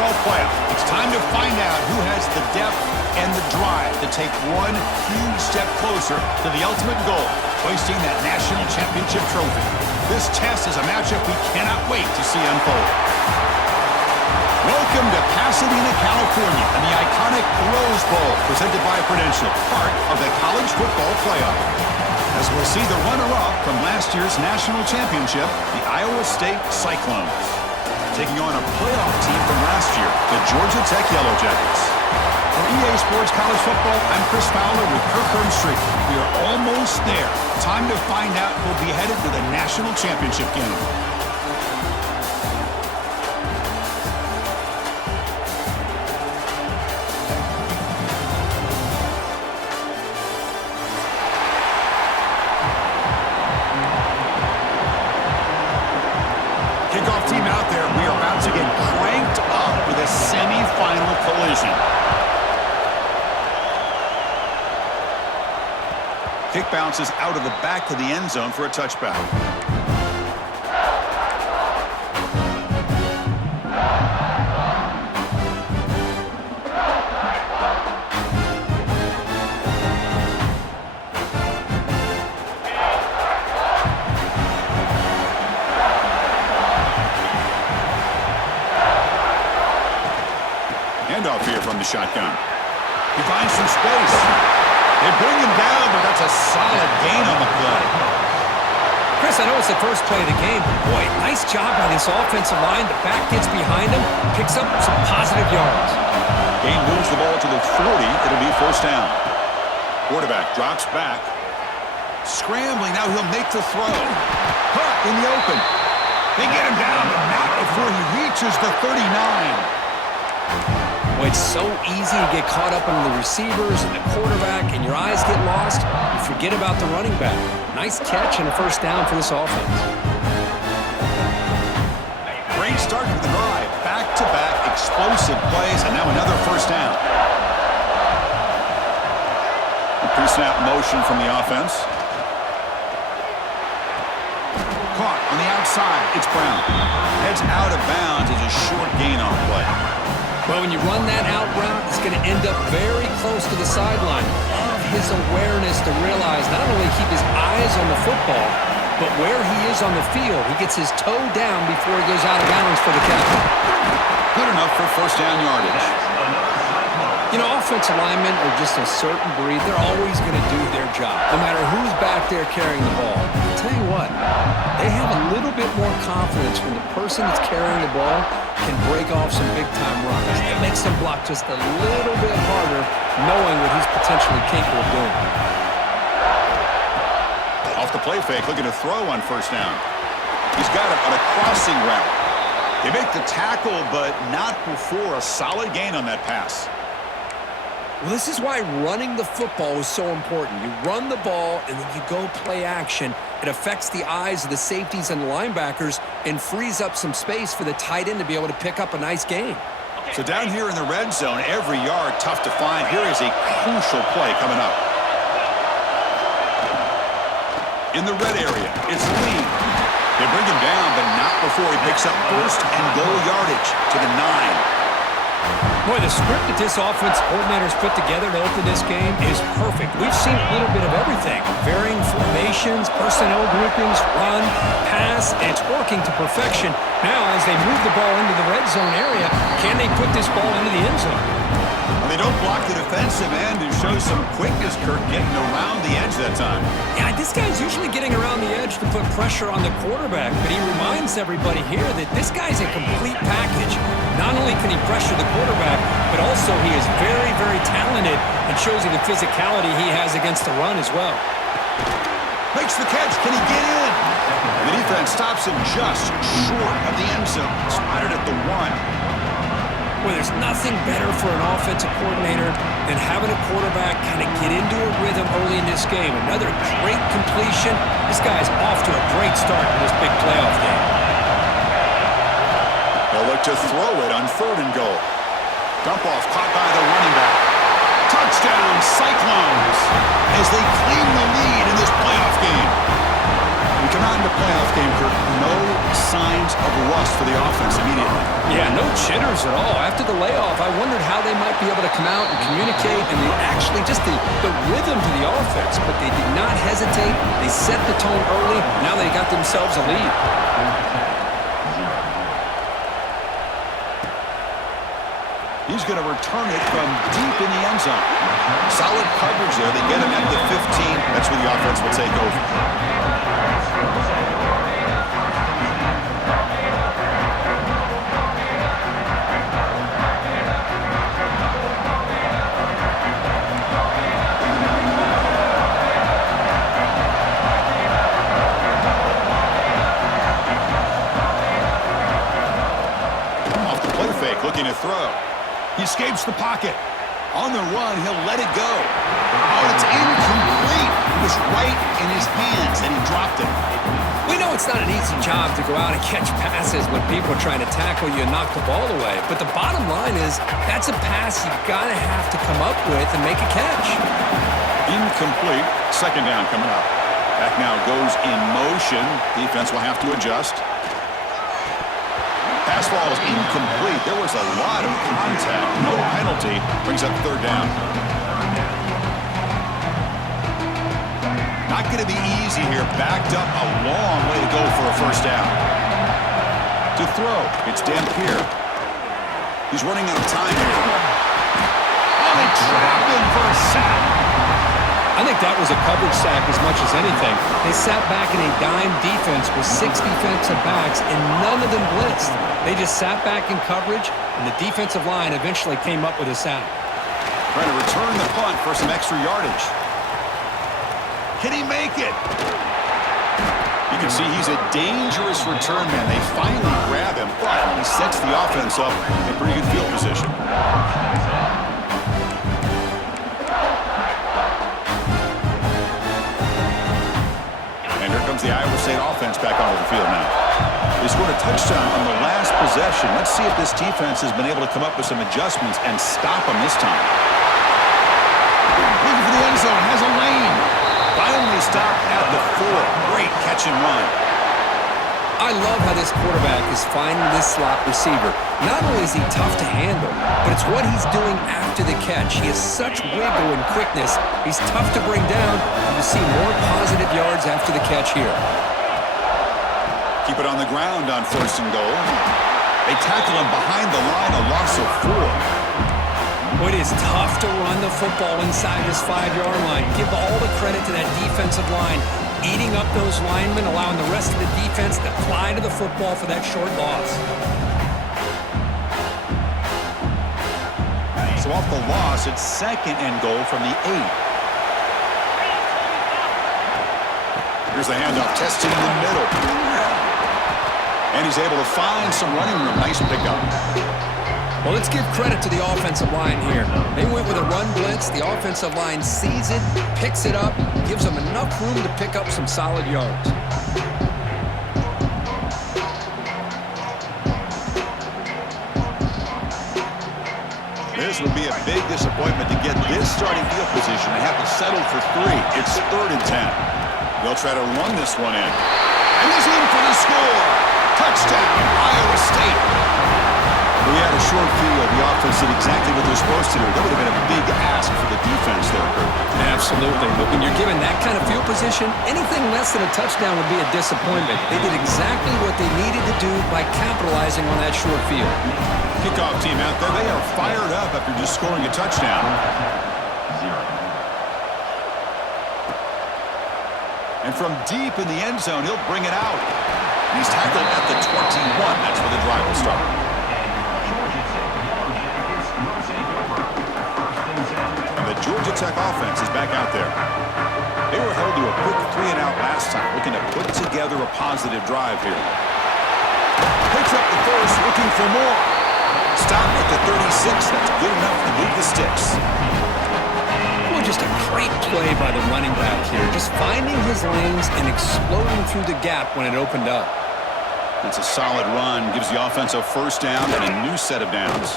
Football Playoff. It's time to find out who has the depth and the drive to take one huge step closer to the ultimate goal, hoisting that national championship trophy. This test is a matchup we cannot wait to see unfold. Welcome to Pasadena, California, and the iconic Rose Bowl, presented by Prudential, part of the College Football Playoff. As we'll see the runner-up from last year's national championship, the Iowa State Cyclones, taking on a playoff team from last year, the Georgia Tech Yellow Jackets. For EA Sports College Football, I'm Chris Fowler with Kirk Herbstreit. We are almost there. Time to find out who'll be headed to the national championship game. Kickoff team out there. We are about to get cranked up with a semifinal collision. Kick bounces out of the back of the end zone for a touchback. Handoff here from the shotgun. He finds some space. They bring him down, but that's a solid gain on the play. Chris, I know it's the first play of the game, but boy, nice job by this offensive line. The back gets behind him, picks up some positive yards. Gain moves the ball to the 40. It'll be first down. Quarterback drops back. Scrambling, now he'll make the throw. Caught in the open. They get him down, but not before he reaches the 39. Well, it's so easy to get caught up in the receivers and the quarterback, and your eyes get lost. You forget about the running back. Nice catch and a first down for this offense. Great start to the drive. Back-to-back explosive plays, and now another first down. Pre-snap motion from the offense. Caught on the outside. It's Brown. Heads out of bounds as a short gain on the play. Well, when you run that out route, it's going to end up very close to the sideline. Love his awareness to realize not only keep his eyes on the football, but where he is on the field. He gets his toe down before he goes out of bounds for the catch. Good enough for first down yardage. You know, offensive linemen are just a certain breed. They're always going to do their job, no matter who's back there carrying the ball. I'll tell you what, they have a little bit more confidence when the person that's carrying the ball can break off some big-time runs. It makes them block just a little bit harder, knowing what he's potentially capable of doing. Off the play fake, looking to throw on first down. He's got it on a crossing route. They make the tackle, but not before a solid gain on that pass. Well, this is why running the football is so important. You run the ball, and then you go play action. It affects the eyes of the safeties and the linebackers and frees up some space for the tight end to be able to pick up a nice gain. So down here in the red zone, every yard tough to find. Here is a crucial play coming up. In the red area, it's Lee. They bring him down, but not before he picks up first and goal yardage to the 9. Boy, the script that this offense coordinator's put together to open this game is perfect. We've seen a little bit of everything. Varying formations, personnel groupings, run, pass, and it's working to perfection. Now, as they move the ball into the red zone area, can they put this ball into the end zone? Well, they don't block the defensive end and show some quickness, Kirk, getting around the edge that time. Yeah, this guy's usually getting around the edge to put pressure on the quarterback, but he reminds everybody here that this guy's a complete package. Not only can he pressure the quarterback, but also he is very, very talented and shows you the physicality he has against the run as well. Makes the catch. Can he get in? The defense stops him just short of the end zone. Spotted at the 1. Well, there's nothing better for an offensive coordinator than having a quarterback kind of get into a rhythm early in this game. Another great completion. This guy's off to a great start in this big playoff game. They'll look to throw it on 3rd and goal. Dump off caught by the running back. Touchdown, Cyclones, as they claim the lead in this playoff game. We come out into a playoff game, Kirk, no signs of rust for the offense immediately. Yeah, no jitters at all. After the layoff, I wondered how they might be able to come out and communicate and actually just the rhythm to the offense. But they did not hesitate. They set the tone early. Now they got themselves a lead. He's going to return it from deep in the end zone. Solid coverage there. They get him at the 15. That's where the offense will take over. Off the play fake, looking to throw. He escapes the pocket. On the run, he'll let it go. Oh, it's incomplete. It was right in his hands, and he dropped it. We know it's not an easy job to go out and catch passes when people are trying to tackle you and knock the ball away. But the bottom line is that's a pass you got to have to come up with and make a catch. Incomplete. Second down coming up. Back now goes in motion. Defense will have to adjust. Pass ball is incomplete. There was a lot of contact. No penalty. Brings up third down. Not going to be easy here. Backed up a long way to go for a first down. To throw, it's Dampier. He's running out of time here. Oh, they trap him for a sack. I think that was a coverage sack as much as anything. They sat back in a dime defense with 6 defensive backs, and none of them blitzed. They just sat back in coverage, and the defensive line eventually came up with a sack. Trying to return the punt for some extra yardage. Can he make it? You can see he's a dangerous return man. They finally grab him, but he sets the offense up in pretty good field position. And here comes the Iowa State offense back onto the field now. They scored a touchdown on the last possession. Let's see if this defense has been able to come up with some adjustments and stop them this time. Looking for the end zone, has a lane. Finally stopped at the 4. Great catch and run. I love how this quarterback is finding this slot receiver. Not only is he tough to handle, but it's what he's doing after the catch. He has such wiggle and quickness. He's tough to bring down, and you see more positive yards after the catch here. Keep it on the ground on first and goal. They tackle him behind the line, a loss of 4. It is tough to run the football inside this 5-yard line. Give all the credit to that defensive line, eating up those linemen, allowing the rest of the defense to fly to the football for that short loss. So off the loss, it's second and goal from the 8. Here's the handoff, testing in the middle. And he's able to find some running room. Nice pickup. Well, let's give credit to the offensive line here. They went with a run blitz. The offensive line sees it, picks it up, gives them enough room to pick up some solid yards. This would be a big disappointment to get this starting field position and have to settle for 3. It's 3rd and 10. They'll try to run this one in. And he's in for the score. Touchdown, Iowa State. We had a short field. The offense did exactly what they're supposed to do. That would have been a big ask for the defense there, Kurt. Absolutely. But when you're given that kind of field position, anything less than a touchdown would be a disappointment. They did exactly what they needed to do by capitalizing on that short field. Kickoff team out there. They are fired up after just scoring a touchdown. And from deep in the end zone, he'll bring it out. He's tackled at the 21. That's where the drive will start. And the Georgia Tech offense is back out there. They were held to a quick 3-and-out last time, looking to put together a positive drive here. Picks up the first, looking for more. Stop at the 36. That's good enough to move the sticks. Well, just a great play by the running back here. Just finding his lanes and exploding through the gap when it opened up. That's a solid run. Gives the offense a first down and a new set of downs.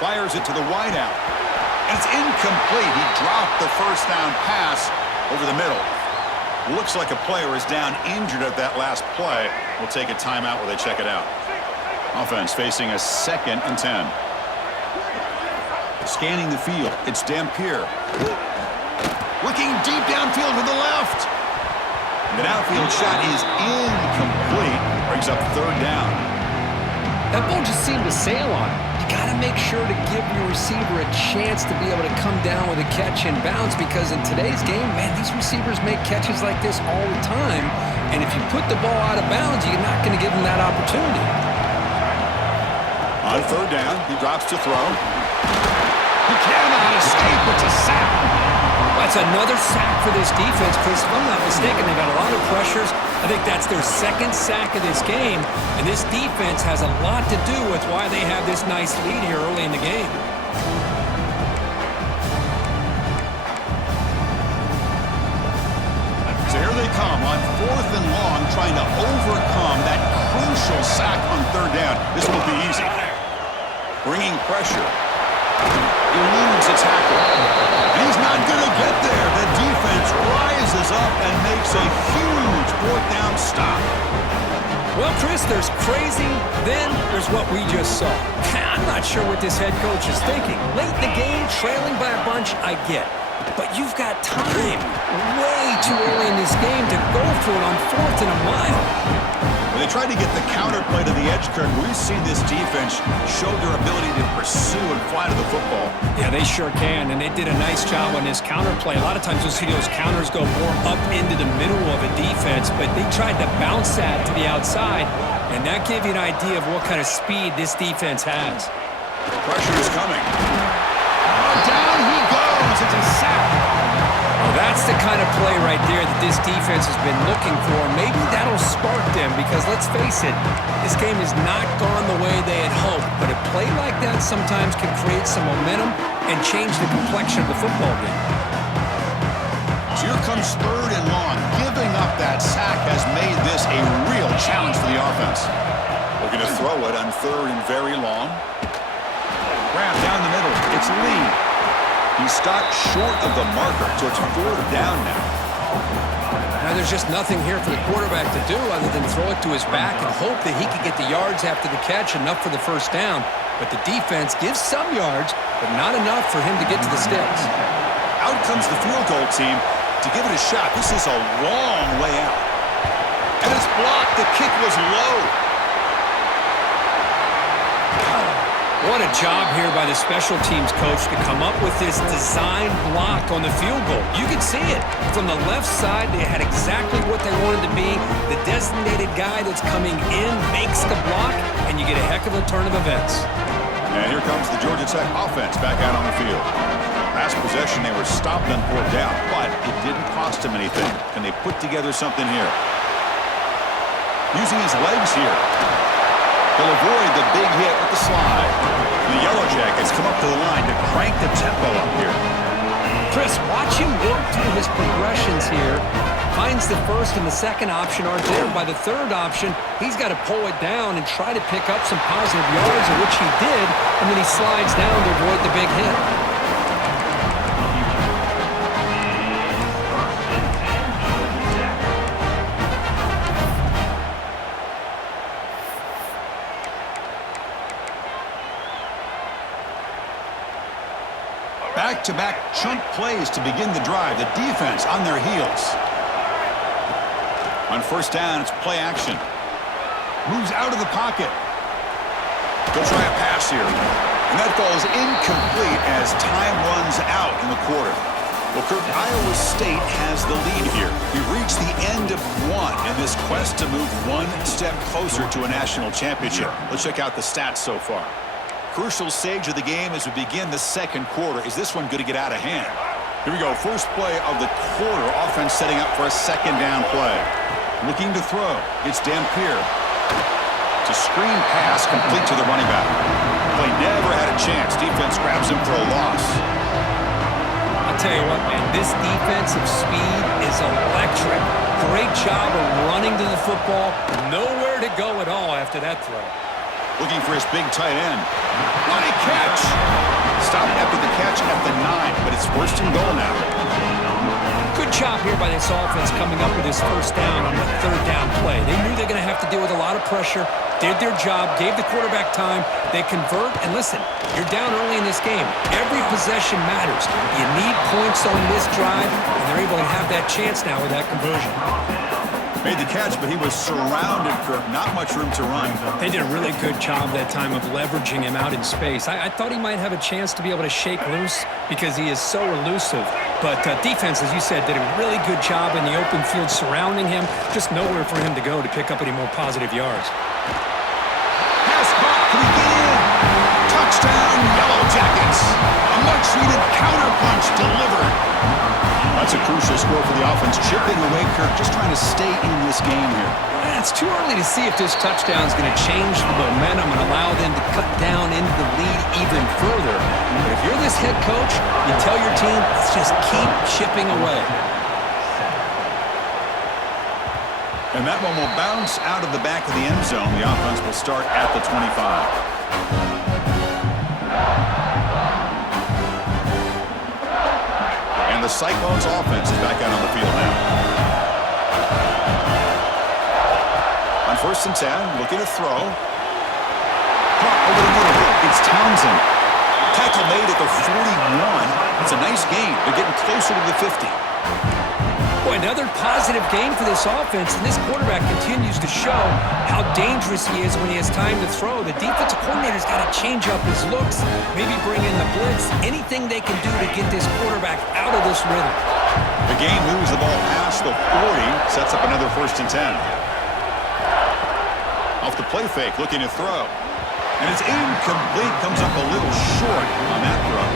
Fires it to the wideout. And it's incomplete. He dropped the first down pass over the middle. Looks like a player is down injured at that last play. We'll take a timeout while they check it out. Offense facing a 2nd and 10. Scanning the field, it's Dampier. Looking deep downfield to the left. The outfield shot is incomplete. Brings up 3rd down. That ball just seemed to sail on it. You got to make sure to give your receiver a chance to be able to come down with a catch and bounce, because in today's game, man, these receivers make catches like this all the time. And if you put the ball out of bounds, you're not going to give them that opportunity. On 3rd down, he drops to throw. He cannot escape. It's a sack. That's another sack for this defense, Chris. If I'm not mistaken, they've got a lot of pressures. I think that's their 2nd sack of this game, and this defense has a lot to do with why they have this nice lead here early in the game. So here they come on 4th and long, trying to overcome that crucial sack on 3rd down. This won't be easy. Bringing pressure. Eludes a tackle. And he's not going to get there. The defense rises up and makes a huge 4th down stop. Well, Chris, there's crazy, then there's what we just saw. I'm not sure what this head coach is thinking. Late in the game, trailing by a bunch, I get. But you've got time way too early in this game to go for it on 4th and a mile. When they tried to get the counterplay to the edge curve, we've seen this defense show their ability to pursue and fly to the football. Yeah, they sure can, and they did a nice job on this counterplay. A lot of times you'll see those counters go more up into the middle of a defense, but they tried to bounce that to the outside, and that gave you an idea of what kind of speed this defense has. Pressure is coming. Down he goes. It's a sack. Well, that's the kind of play right there that this defense has been looking for. Maybe that'll spark them, because let's face it, this game has not gone the way they had hoped. But a play like that sometimes can create some momentum and change the complexion of the football game. So here comes 3rd and long. Giving up that sack has made this a real challenge for the offense. Looking to throw it on 3rd and very long. Grab down the middle. It's Lee. He's stopped short of the marker, so it's 4th down now. Now there's just nothing here for the quarterback to do other than throw it to his back and hope that he can get the yards after the catch, enough for the 1st down. But the defense gives some yards, but not enough for him to get to the sticks. Out comes the field goal team to give it a shot. This is a long way out. And it's blocked. The kick was low. What a job here by the special teams coach to come up with this design block on the field goal. You can see it. From the left side, they had exactly what they wanted to be. The designated guy that's coming in makes the block, and you get a heck of a turn of events. And here comes the Georgia Tech offense back out on the field. Last possession, they were stopped on 4th down, but it didn't cost them anything. Can they put together something here? Using his legs here. He'll avoid the big hit with the slide. The Yellow Jackets come up to the line to crank the tempo up here. Chris, watch him work through his progressions here. Finds the 1st and the 2nd option aren't there. By the 3rd option, he's got to pull it down and try to pick up some positive yards, of which he did, and then he slides down to avoid the big hit. Back-to-back chunk plays to begin the drive. The defense on their heels. On 1st down, it's play action. Moves out of the pocket. They'll try a pass here. And that ball is incomplete as time runs out in the quarter. Well, Kirk, Iowa State has the lead here. We've reached the end of one in this quest to move one step closer to a national championship. Let's check out the stats so far. Crucial stage of the game as we begin the 2nd quarter. Is this one going to get out of hand? Here we go. First play of the quarter. Offense setting up for a 2nd down play. Looking to throw. It's Dampier. It's a screen pass complete to the running back. Play never had a chance. Defense grabs him for a loss. I'll tell you what, man. This defensive speed is electric. Great job of running to the football. Nowhere to go at all after that throw. Looking for his big tight end. What a catch! Stopped after the catch at the 9, but it's 1st and goal now. Good job here by this offense coming up with this first down on the third down play. They knew they're going to have to deal with a lot of pressure, did their job, gave the quarterback time. They convert, and listen, you're down early in this game. Every possession matters. You need points on this drive, and they're able to have that chance now with that conversion. Made the catch, but he was surrounded, Kirk. Not much room to run. They did a really good job that time of leveraging him out in space. I thought he might have a chance to be able to shake loose because he is so elusive. But defense, as you said, did a really good job in the open field surrounding him. Just nowhere for him to go to pick up any more positive yards. Pass caught. Can he get in? Touchdown, Yellow Jackets. A much-needed counterpunch delivered. That's a crucial score for the offense. Chipping away, Kirk, just trying to stay in this game here. It's too early to see if this touchdown is going to change the momentum and allow them to cut down into the lead even further. But if you're this head coach, you tell your team, let's just keep chipping away. And that one will bounce out of the back of the end zone. The offense will start at the 25. And the Cyclones offense is back out on the field now. On 1st and 10, looking to throw. Caught over the middle. It's Townsend. Tackle made at the 41. It's a nice gain. They're getting closer to the 50. Boy, another positive game for this offense, and this quarterback continues to show how dangerous he is when he has time to throw. The defensive coordinator's got to change up his looks, maybe bring in the blitz, anything they can do to get this quarterback out of this rhythm. The game moves the ball past the 40, sets up another 1st and 10. Off the play fake, looking to throw. And it's incomplete, comes up a little short on that throw.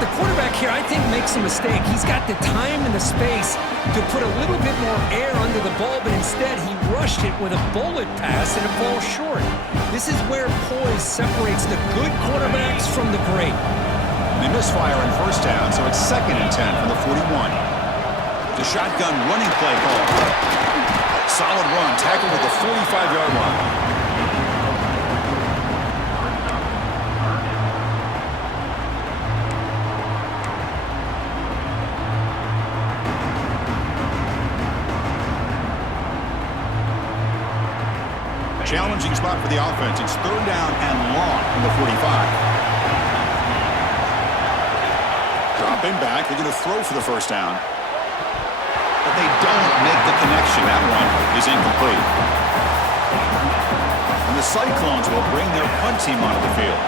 The quarterback here, I think, makes a mistake. He's got the time and the space to put a little bit more air under the ball, but instead he rushed it with a bullet pass and it falls short. This is where poise separates the good quarterbacks from the great. They misfire on 1st down, so it's 2nd and 10 from the 41. The shotgun running play call. Solid run, tackled at the 45-yard line. Challenging spot for the offense. It's 3rd down and long from the 45. Dropping back. They're going to throw for the 1st down. But they don't make the connection. That one is incomplete. And the Cyclones will bring their punt team onto the field.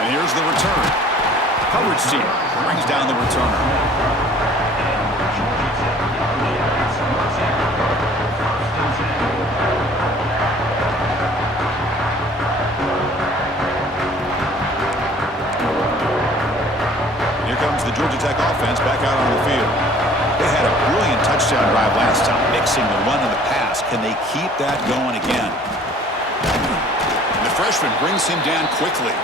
And here's the return. Coverage team brings down the returner. Here comes the Georgia Tech offense back out on the field. They had a brilliant touchdown drive last time, mixing the run and the pass. Can they keep that going again? And the freshman brings him down quickly.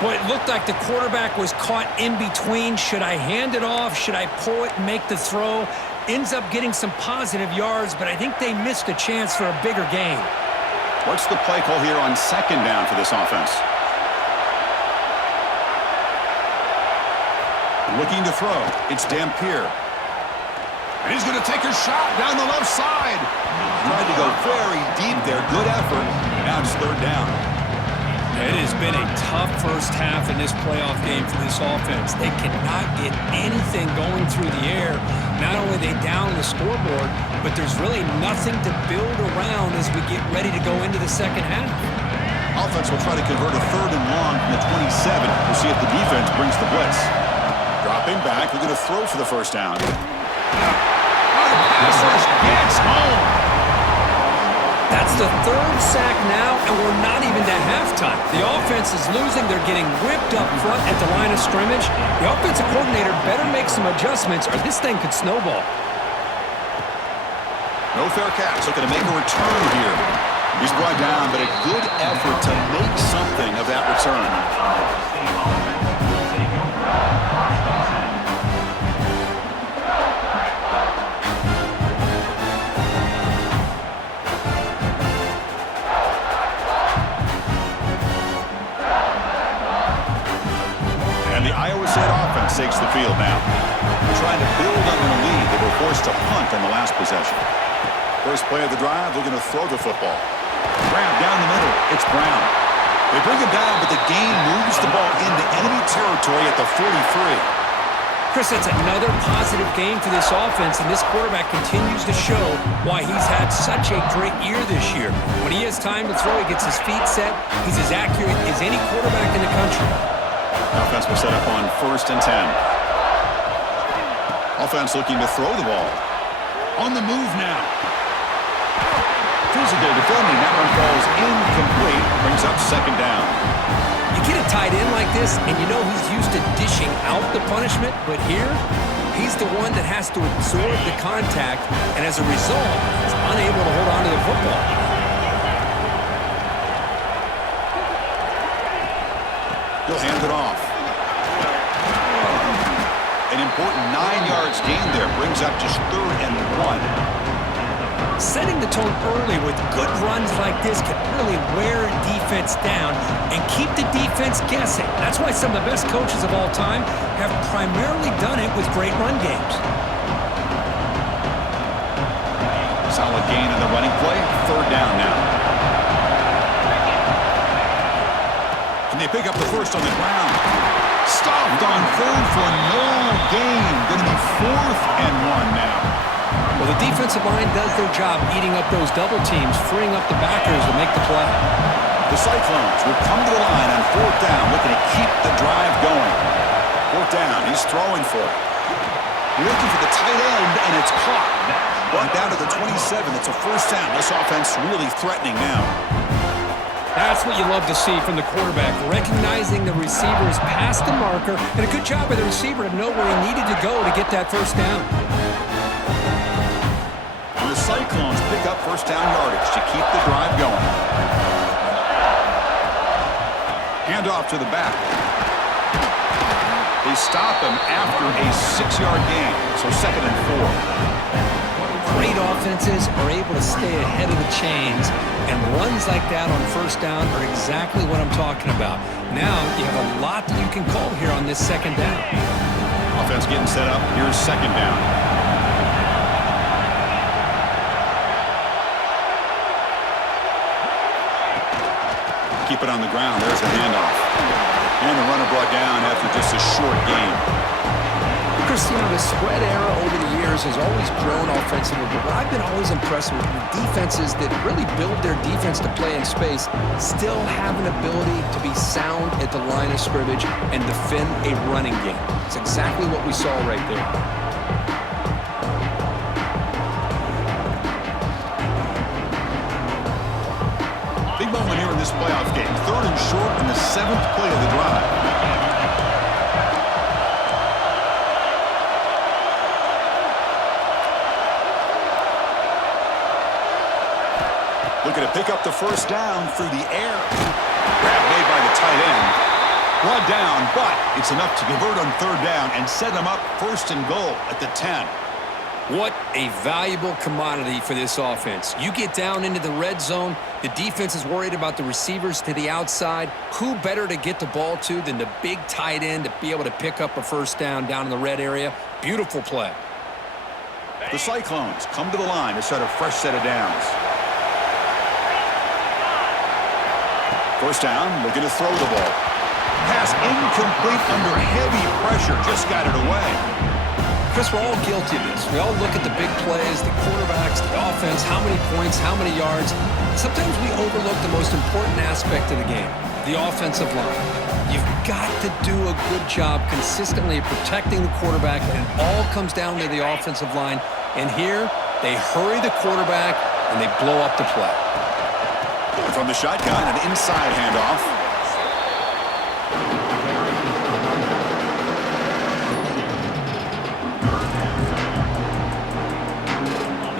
Boy, it looked like the quarterback was caught in between. Should I hand it off? Should I pull it and make the throw? Ends up getting some positive yards, but I think they missed a chance for a bigger gain. What's the play call here on 2nd down for this offense? Looking to throw. It's Dampier. And he's going to take a shot down the left side. Tried to go very deep there. Good effort. Now it's 3rd down. It has been a tough first half in this playoff game for this offense. They cannot get anything going through the air. Not only are they down the scoreboard, but there's really nothing to build around as we get ready to go into the second half. Offense will try to convert a 3rd and long from the 27. We'll see if the defense brings the blitz. Dropping back, they're going to throw for the 1st down. Pass rush gets home. That's the 3rd sack now, and we're not even to halftime. The offense is losing. They're getting whipped up front at the line of scrimmage. The offensive coordinator better make some adjustments or this thing could snowball. No fair catch. Looking to make a return here. He's brought down, but a good effort to make something of that return. field now. Trying to build on their lead. They were forced to punt on the last possession. First play of the drive, looking to throw the football. Grab down the middle. It's Brown. They bring him down, but the gain moves the ball into enemy territory at the 43. Chris, that's another positive game for this offense, and this quarterback continues to show why he's had such a great year this year. When he has time to throw, he gets his feet set. He's as accurate as any quarterback in the country. Offense will set up on 1st and 10. Offense looking to throw the ball. On the move now. Physical defending. That one falls incomplete. Brings up 2nd down. You get a tight end like this, and you know he's used to dishing out the punishment, but here, he's the one that has to absorb the contact, and as a result, is unable to hold on to the football. He'll hand it off. An important 9 yards gain there. Brings up just 3rd and 1. Setting the tone early with good runs like this can really wear defense down and keep the defense guessing. That's why some of the best coaches of all time have primarily done it with great run games. Solid gain in the running play. 3rd down now. Can they pick up the first on the ground? Stopped on 3rd for no gain. Going to be 4th and 1 now. Well, the defensive line does their job eating up those double teams, freeing up the backers to make the play. The Cyclones will come to the line on 4th down, looking to keep the drive going. 4th down, he's throwing for it. Looking for the tight end, and it's caught. Brought down to the 27. It's a 1st down. This offense really threatening now. That's what you love to see from the quarterback, recognizing the receiver is past the marker, and a good job by the receiver to know where he needed to go to get that 1st down. The Cyclones pick up 1st down yardage to keep the drive going. Hand off to the back. They stop him after a 6-yard gain, so 2nd and 4. Great offenses are able to stay ahead of the chains, and runs like that on 1st down are exactly what I'm talking about. Now you have a lot that you can call here on this 2nd down. Offense getting set up. Here's 2nd down. Keep it on the ground. There's the handoff. And the runner brought down after just a short gain. Christian, the spread era over the years has always grown offensively, but what I've been always impressed with defenses that really build their defense to play in space still have an ability to be sound at the line of scrimmage and defend a running game. It's exactly what we saw right there. Big moment here in this playoff game. 3rd and short in the 7th play of the drive. Looking to pick up the 1st down through the air. Grab made by the tight end. Brought down, but it's enough to convert on 3rd down and set them up 1st and goal at the 10. What a valuable commodity for this offense. You get down into the red zone, the defense is worried about the receivers to the outside. Who better to get the ball to than the big tight end to be able to pick up a 1st down in the red area? Beautiful play. The Cyclones come to the line to set a fresh set of downs. 1st down, looking to throw the ball. Pass incomplete under heavy pressure, just got it away. Chris, we're all guilty of this. We all look at the big plays, the quarterbacks, the offense, how many points, how many yards. Sometimes we overlook the most important aspect of the game, the offensive line. You've got to do a good job consistently protecting the quarterback, and it all comes down to the offensive line. And here, they hurry the quarterback, and they blow up the play. From the shotgun, an inside handoff.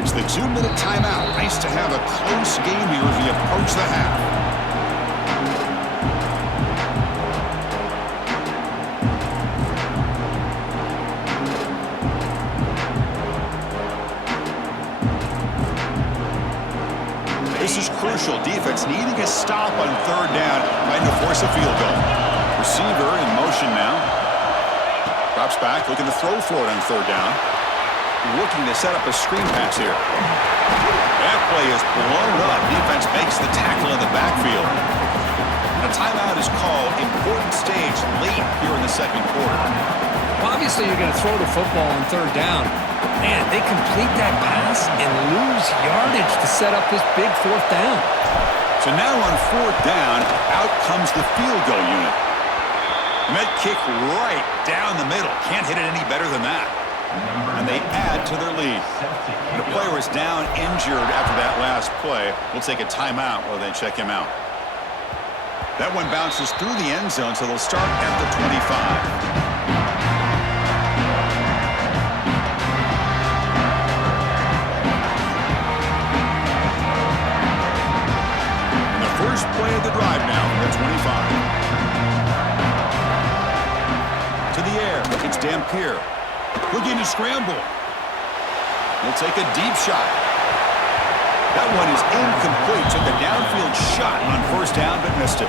It's the 2-minute timeout. Nice to have a close game here as we approach the half. This is crucial. Defense needing a stop on 3rd down, trying to force a field goal. Receiver in motion now. Drops back, looking to throw for it on third down. Looking to set up a screen pass here. That play is blown up. Defense makes the tackle in the backfield. A timeout is called. Important stage late here in the second quarter. Well, obviously, you're going to throw the football on third down. Man, they complete that pass and lose yardage to set up this big fourth down. So now on fourth down, out comes the field goal unit. Met kick right down the middle. Can't hit it any better than that. And they add to their lead. The player is down injured after that last play. We'll take a timeout while they check him out. That one bounces through the end zone, so they'll start at the 25. First play of the drive now from the 25. To the air, it's Dampier. Looking to scramble. He'll take a deep shot. That one is incomplete. Took a downfield shot on first down, but missed it.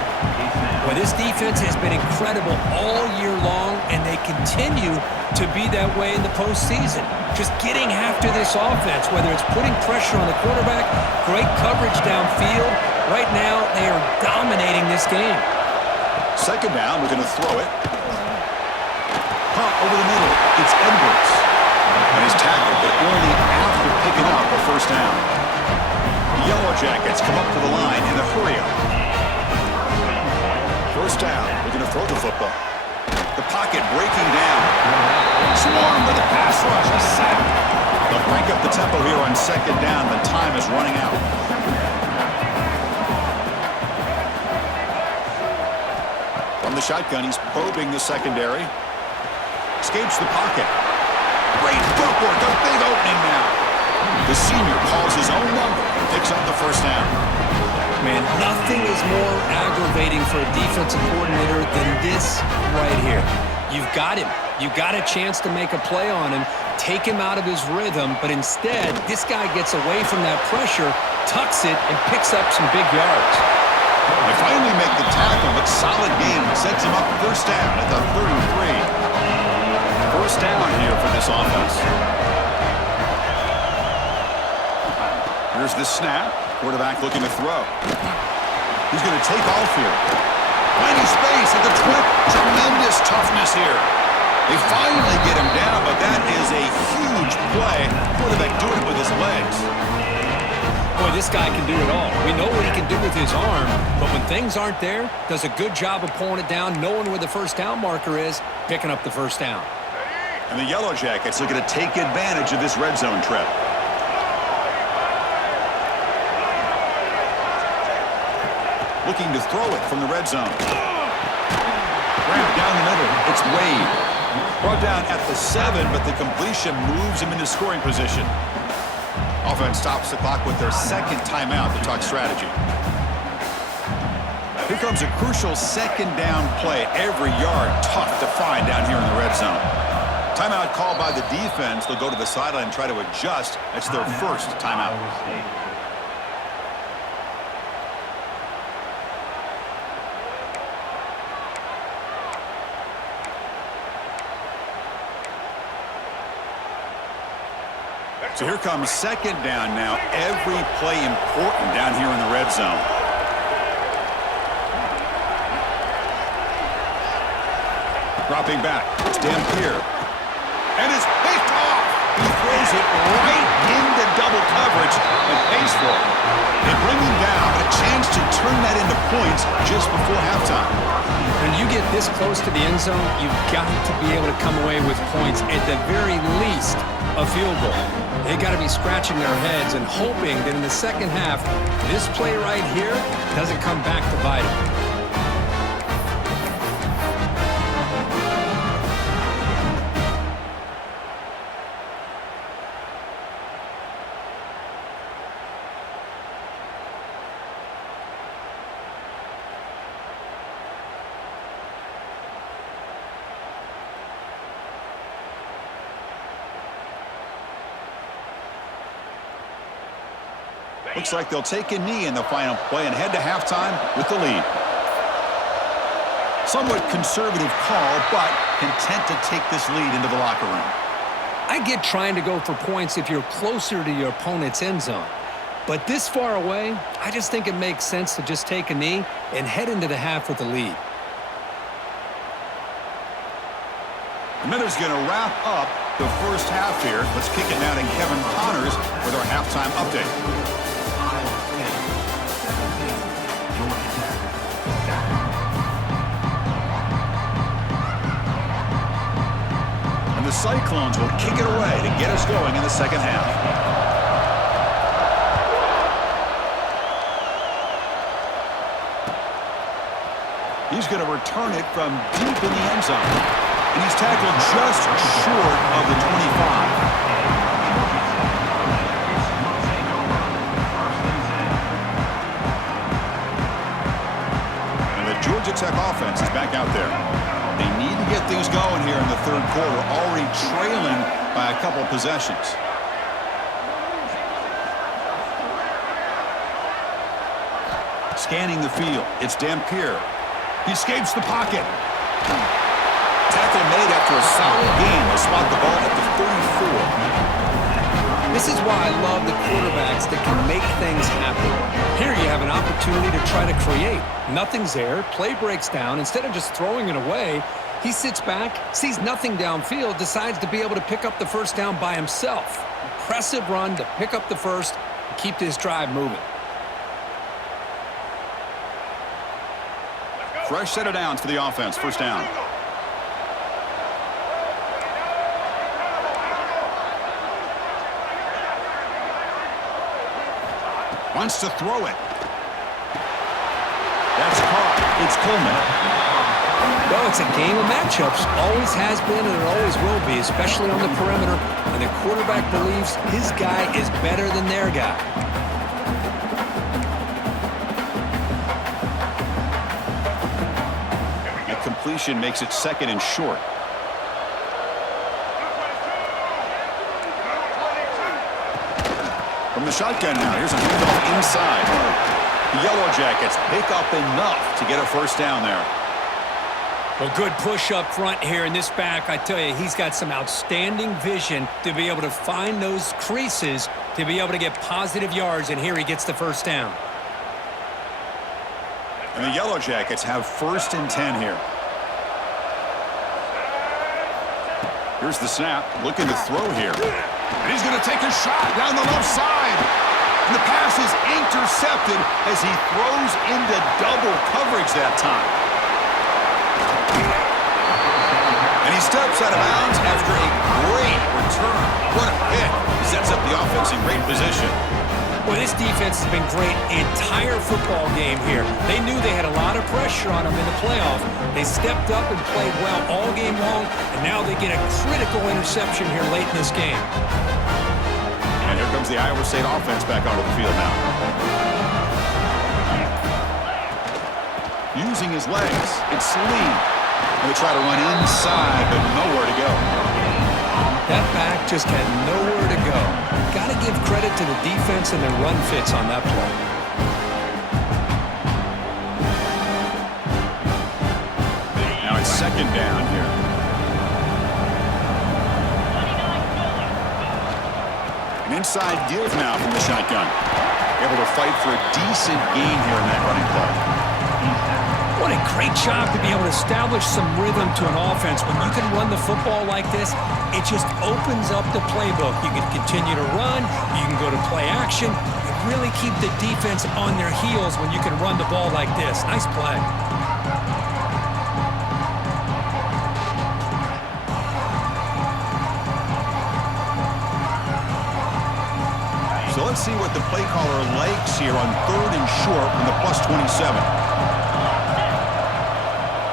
Well, this defense has been incredible all year long, and they continue to be that way in the postseason. Just getting after this offense, whether it's putting pressure on the quarterback, great coverage downfield. Right now, they are dominating this game. Second down, we're going to throw it. Punt over the middle. It's Edwards. And he's tackled, but only after picking up a first down. The Yellow Jackets come up to the line in a hurry-up. First down, we're going to throw the football. The pocket breaking down. Swarm with a pass rush, a sack. They'll crank up the tempo here on second down. The time is running out. From the shotgun, he's probing the secondary. Escapes the pocket. Great footwork, a big opening now. The senior calls his own number and picks up the first down. Man, nothing is more aggravating for a defensive coordinator than this right here. You've got him. You've got a chance to make a play on him, take him out of his rhythm, but instead, this guy gets away from that pressure, tucks it, and picks up some big yards. They finally make the tackle, but solid game sets him up first down at the 33. First down here for this offense. Here's the snap. Quarterback looking to throw. He's going to take off here. Finding space at the 20. Tremendous toughness here. They finally get him down, but that is a huge play. Quarterback doing it with his legs. Boy, this guy can do it all. We know what he can do with his arm, but when things aren't there, does a good job of pulling it down, knowing where the first down marker is, picking up the first down. And the Yellow Jackets looking to take advantage of this red zone trip. Looking to throw it from the red zone. Grabbed down the middle. It's Wade. Brought down at the 7, but the completion moves him into scoring position. Offense stops the clock with their second timeout to talk strategy. Here comes a crucial second down play. Every yard tough to find down here in the red zone. Timeout called by the defense. They'll go to the sideline and try to adjust. That's their first timeout. So here comes second down now. Every play important down here in the red zone. Dropping back. It's Dampier. And it's picked off. He throws it right into double coverage and pays for it. They bring him down, but a chance to turn that into points just before halftime. When you get this close to the end zone, you've got to be able to come away with points, at the very least, a field goal. They got to be scratching their heads and hoping that in the second half, this play right here doesn't come back to bite them. Looks like they'll take a knee in the final play and head to halftime with the lead. Somewhat conservative call, but content to take this lead into the locker room. I get trying to go for points if you're closer to your opponent's end zone. But this far away, I just think it makes sense to just take a knee and head into the half with the lead. The Miners going to wrap up the first half here. Let's kick it now to Kevin Connors with our halftime update. And the Cyclones will kick it away to get us going in the second half. He's going to return it from deep in the end zone. And he's tackled just short of the 25. And the Georgia Tech offense is back out there. They need to get things going here in the third quarter, already trailing by a couple possessions. Scanning the field, it's Dampier. He escapes the pocket. Tackle made after a solid gain. They spot the ball at the 34. This is why I love the quarterbacks that can make things happen. Here you have an opportunity to try to create. Nothing's there. Play breaks down. Instead of just throwing it away, he sits back, sees nothing downfield, decides to be able to pick up the first down by himself. Impressive run to pick up the first and keep this drive moving. Fresh set of downs for the offense. First down. Wants to throw it. That's caught. It's Coleman. Well, it's a game of matchups. Always has been and it always will be, especially on the perimeter. And the quarterback believes his guy is better than their guy. The completion makes it second and short. From the shotgun now, here's a handoff inside. The Yellow Jackets pick up enough to get a first down there. Well, good push up front here in this back. I tell you, he's got some outstanding vision to be able to find those creases to be able to get positive yards, and here he gets the first down. And the Yellow Jackets have first and 10 here. Here's the snap, looking to throw here. And he's going to take a shot down the left side. And the pass is intercepted as he throws into double coverage that time. And he steps out of bounds after a great return. What a pick. He sets up the offense in great position. Well, this defense has been great entire football game here. They knew they had a lot of pressure on them in the playoff. They stepped up and played well all game long, and now they get a critical interception here late in this game. And here comes the Iowa State offense back onto the field now. Using his legs, it's Lee. And they try to run inside, but nowhere to go. That back just had nowhere to go. Got to give credit to the defense and their run fits on that play. Now it's second down here. An inside give now from the shotgun. Able to fight for a decent gain here in that running play. What a great job to be able to establish some rhythm to an offense. When you can run the football like this, it just opens up the playbook. You can continue to run. You can go to play action. You really keep the defense on their heels when you can run the ball like this. Nice play. So let's see what the play caller likes here on third and short from the +27.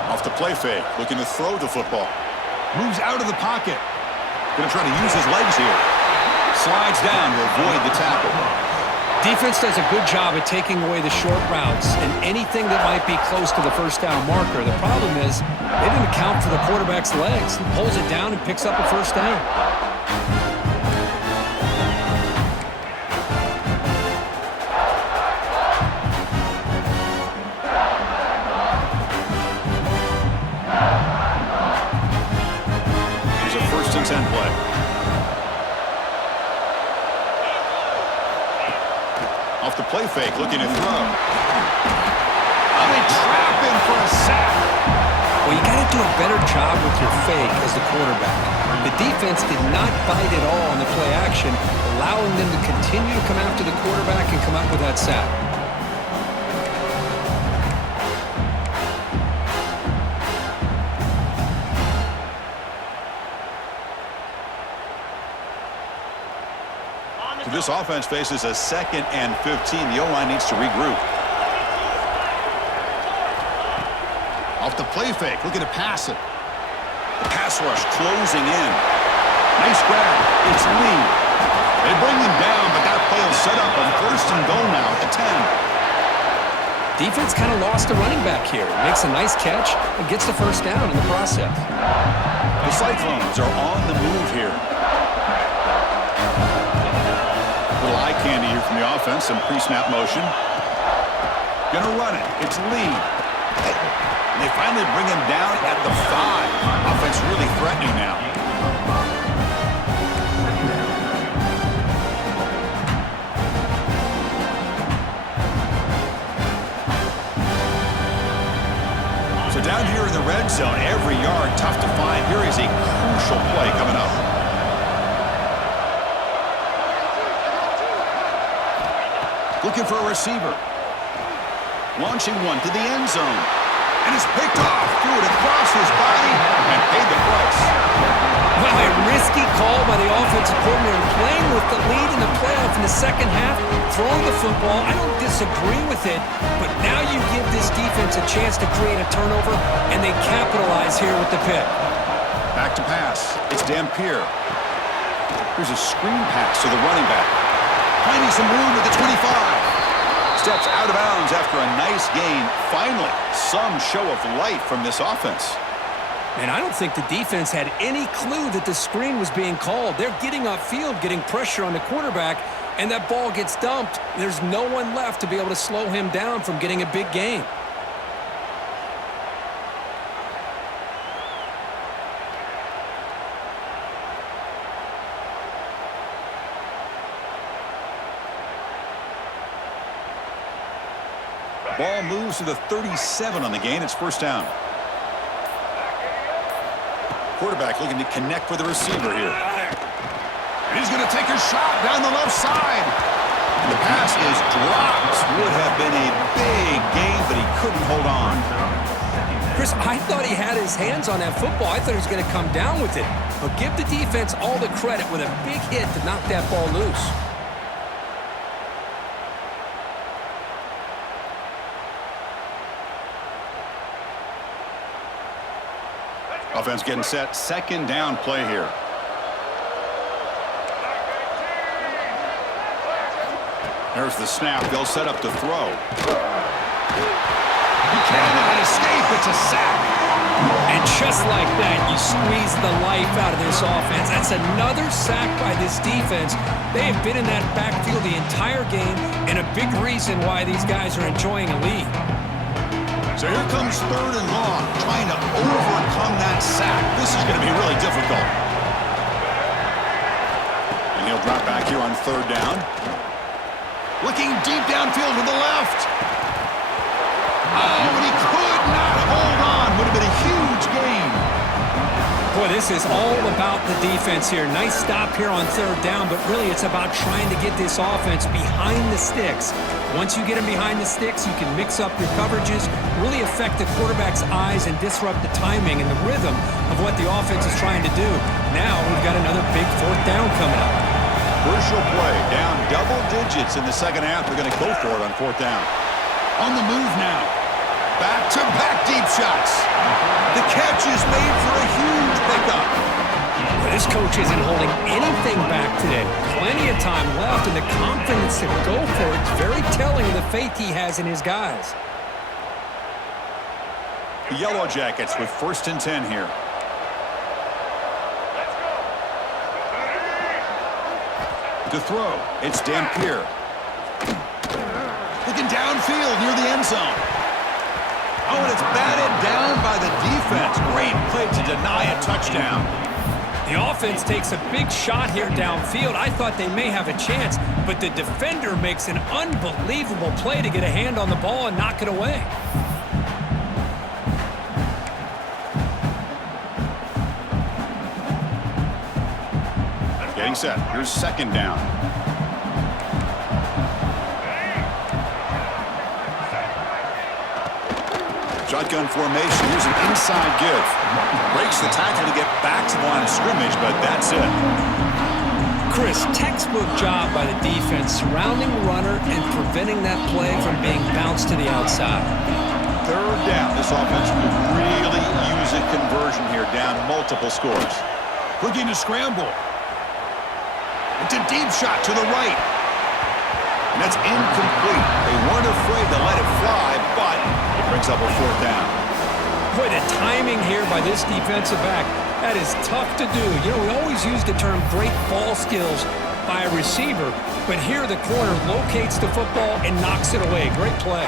Off the play fake, looking to throw the football. Moves out of the pocket. Going to try to use his legs here. Slides down to avoid the tackle. Defense does a good job at taking away the short routes and anything that might be close to the first down marker. The problem is they didn't account for the quarterback's legs. He pulls it down and picks up a first down. fake, looking to throw. Oh, they trap him for a sack. Well, you got to do a better job with your fake as the quarterback. The defense did not bite at all on the play action, allowing them to continue to come after the quarterback and come up with that sack. This offense faces a 2nd and 15. The O-line needs to regroup. Off the play fake, looking to pass it. The pass rush closing in. Nice grab. It's Lee. They bring him down, but that play will set up on 1st and goal now at the 10. Defense kind of lost a running back here. Makes a nice catch and gets the 1st down in the process. The Cyclones are on the move here. Little eye candy here from the offense. Some pre-snap motion. Gonna run it. It's Lee. And they finally bring him down at the 5. Offense really threatening now. So down here in the red zone, every yard tough to find. Here is a crucial play coming up. Looking for a receiver. Launching one to the end zone. And it's picked off. Threw it across his body and paid the price. Well, a risky call by the offensive coordinator, playing with the lead in the playoff in the 2nd half, throwing the football. I don't disagree with it, but now you give this defense a chance to create a turnover, and they capitalize here with the pick. Back to pass. It's Dampier. Here's a screen pass to the running back. Finding some room at the 25. Steps out of bounds after a nice gain. Finally, some show of life from this offense. And I don't think the defense had any clue that the screen was being called. They're getting upfield, getting pressure on the quarterback, and that ball gets dumped. There's no one left to be able to slow him down from getting a big gain. Ball moves to the 37 on the gain. It's 1st down. Quarterback looking to connect with the receiver here. And he's going to take a shot down the left side. And the pass is dropped. Would have been a big gain, but he couldn't hold on. Chris, I thought he had his hands on that football. I thought he was going to come down with it. But give the defense all the credit with a big hit to knock that ball loose. Offense getting set. 2nd down play here. There's the snap. They'll set up to throw. He cannot escape. It's a sack. And just like that, you squeeze the life out of this offense. That's another sack by this defense. They have been in that backfield the entire game, and a big reason why these guys are enjoying a lead. So here comes 3rd and long, trying to overcome that sack. This is going to be really difficult. And he'll drop back here on 3rd down. Looking deep downfield to the left. Oh, and he could not hold on. Would have been a huge gain. Boy, this is all about the defense here. Nice stop here on 3rd down, but really it's about trying to get this offense behind the sticks. Once you get them behind the sticks, you can mix up your coverages, really affect the quarterback's eyes and disrupt the timing and the rhythm of what the offense is trying to do. Now we've got another big 4th down coming up. Crucial play. Down double digits in the 2nd half. They're going to go for it on 4th down. On the move now. Back-to-back deep shots. The catch is made for a huge pickup. This coach isn't holding anything back today. Plenty of time left, and the confidence to go for it is very telling of the faith he has in his guys. The Yellow Jackets with 1st and 10 here. To throw, it's Dampier. Looking downfield near the end zone. Oh, and it's batted down by the defense. Great play to deny a touchdown. The offense takes a big shot here downfield. I thought they may have a chance, but the defender makes an unbelievable play to get a hand on the ball and knock it away. Getting set. Here's second down. Shotgun formation. Here's an inside give. Breaks the tackle to get back to the line of scrimmage, but that's it. Chris, textbook job by the defense surrounding the runner and preventing that play from being bounced to the outside. Third down. This offense could really use a conversion here, down multiple scores. Looking to scramble. It's a deep shot to the right. And that's incomplete. They weren't afraid to let it fly, but it brings up a fourth down. Boy, the timing here by this defensive back, that is tough to do. You know, we always use the term great ball skills by a receiver, but here the corner locates the football and knocks it away. Great play.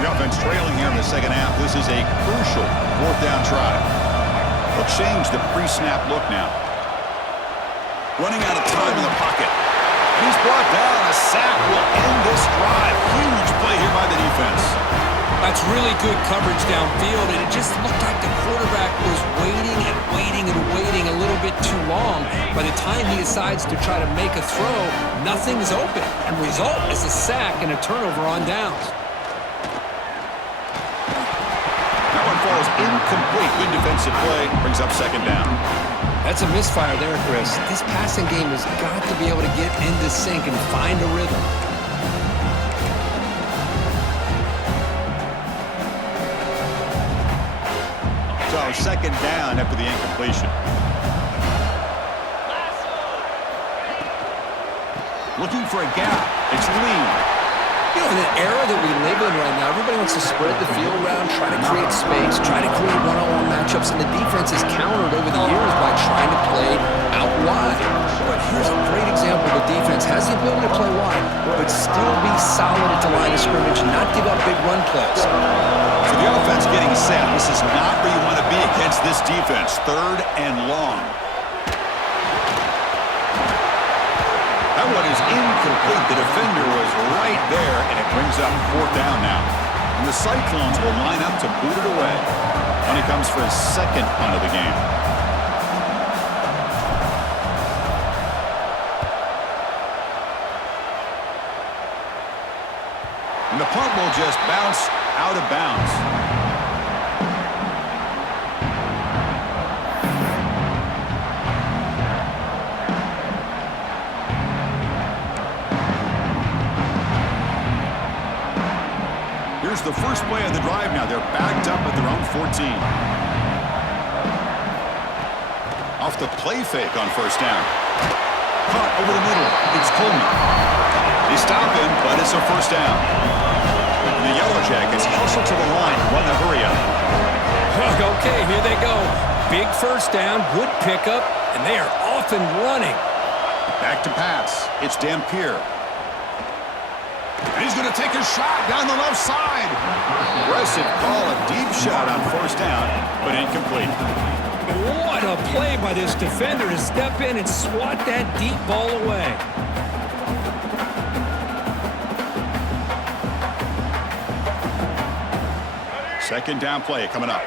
The offense trailing here in the second half. This is a crucial fourth down try. They'll change the pre-snap look now. Running out of time in the pocket. He's brought down. A sack will end this drive. Huge play here by the defense. That's really good coverage downfield, and it just looked like the quarterback was waiting and waiting and waiting a little bit too long. By the time he decides to try to make a throw, nothing's open. And result is a sack and a turnover on downs. That one falls incomplete. Good defensive play. Brings up second down. That's a misfire there, Chris. This passing game has got to be able to get into sync and find a rhythm. So second down after the incompletion. Looking for a gap. It's clean. You know, in an era that we live in right now, everybody wants to spread the field around, try to create space, try to create one-on-one matchups, and the defense is countered over the years by trying to play out wide. But here's a great example of a defense has the ability to play wide, but still be solid at the line of scrimmage and not give up big run plays. So the offense getting set. This is not where you want to be against this defense. Third and long. That one is incomplete. The defender was right there, and it brings up fourth down now. And the Cyclones will line up to boot it away. And he comes for his second punt of the game. And the punt will just bounce out of bounds. Here's the first play of the drive now. They're backed up at their own 14. Off the play fake on first down. Caught over the middle. It's Coleman. They stop him, but it's a first down. And the Yellow Jackets hustle to the line, run the hurry up. Okay, here they go. Big first down, good pickup, and they are off and running. Back to pass. It's Dampier. And he's going to take a shot down the left side. Aggressive call, a deep shot on first down, but incomplete. What a play by this defender to step in and swat that deep ball away. Second down play coming up.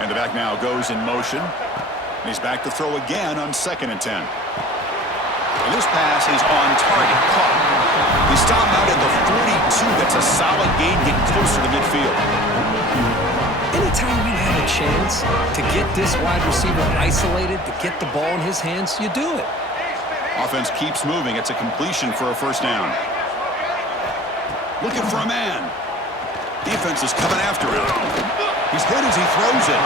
And the back now goes in motion. And he's back to throw again on 2nd and 10. And this pass is on target. Caught. He stopped out at the 42. That's a solid gain, getting closer to midfield. Anytime you have a chance to get this wide receiver isolated, to get the ball in his hands, you do it. Offense keeps moving. It's a completion for a first down. Looking for a man. Defense is coming after him. He's hit as he throws it.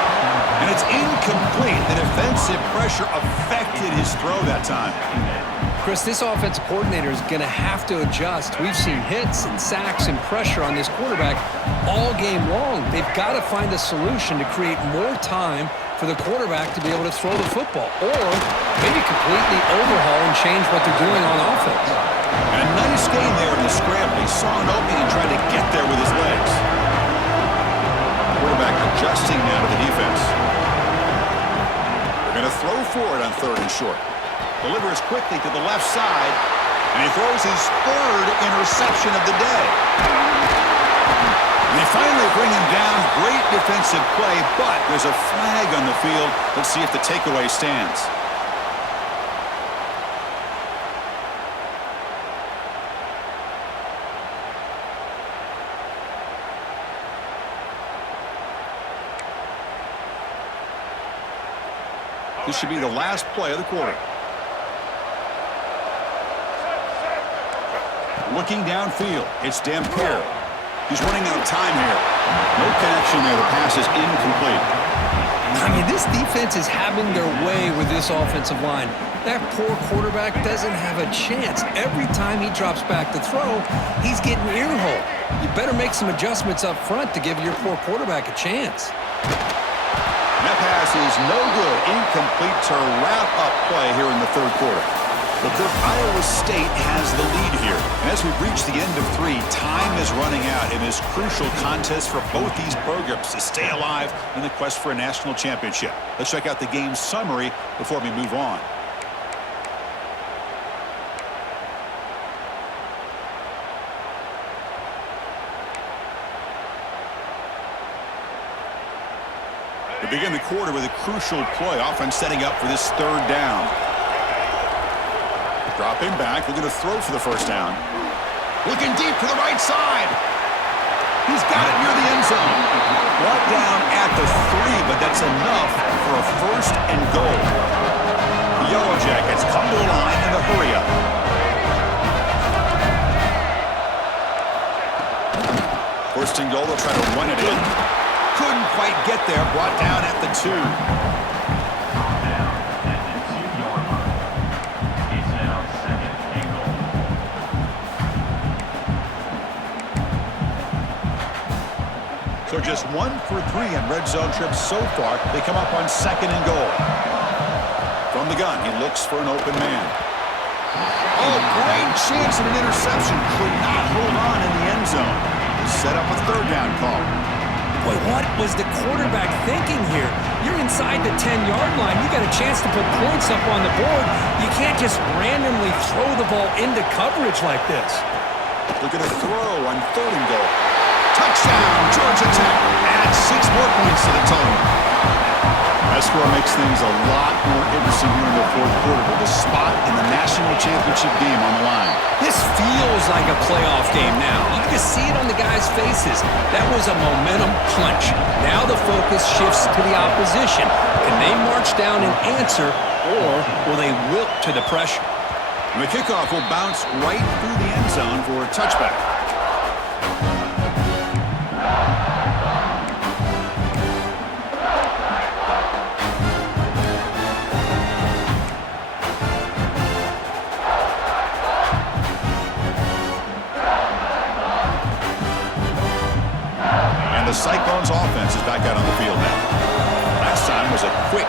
And it's incomplete. The defensive pressure affected his throw that time. Chris, this offensive coordinator is going to have to adjust. We've seen hits and sacks and pressure on this quarterback all game long. They've got to find a solution to create more time for the quarterback to be able to throw the football, or maybe completely overhaul and change what they're doing on offense. And a nice game there in the scramble. He saw an opening and tried to get there with his legs. Quarterback adjusting now to the defense. They're going to throw for it on 3rd and short. Delivers quickly to the left side, and he throws his 3rd interception of the day. And they finally bring him down. Great defensive play, but there's a flag on the field. Let's see if the takeaway stands. This should be the last play of the quarter. Looking downfield, it's Dampere. He's running out of time here. No connection there. The pass is incomplete. I mean, this defense is having their way with this offensive line. That poor quarterback doesn't have a chance. Every time he drops back to throw, he's getting earholed. You better make some adjustments up front to give your poor quarterback a chance. That pass is no good. Incomplete to wrap up play here in the 3rd quarter. Well, Kirk, Iowa State has the lead here. And as we reach the end of 3, time is running out in this crucial contest for both these programs to stay alive in the quest for a national championship. Let's check out the game summary before we move on. We begin the quarter with a crucial play. Offense setting up for this 3rd down. Dropping back, looking to throw for the 1st down. Looking deep to the right side. He's got it near the end zone. Brought down at the 3, but that's enough for a 1st and goal. The Yellow Jackets come to the line in a hurry up. First and goal, they'll try to run it in. Couldn't quite get there, brought down at the 2. So just 1 for 3 in red zone trips so far. They come up on 2nd and goal. From the gun, he looks for an open man. Oh, great chance of an interception. Could not hold on in the end zone. Set up a 3rd down call. Boy, what was the quarterback thinking here? You're inside the 10-yard line. You got a chance to put points up on the board. You can't just randomly throw the ball into coverage like this. Looking to throw on 3rd and goal. Touchdown, Georgia Tech. Add 6 more points to the total. That score makes things a lot more interesting here in the 4th quarter with a spot in the national championship game on the line. This feels like a playoff game now. You can just see it on the guys' faces. That was a momentum punch. Now the focus shifts to the opposition. Can they march down and answer, or will they wilt to the pressure? And the kickoff will bounce right through the end zone for a touchback. The Cyclones offense is back out on the field now. Last time was a quick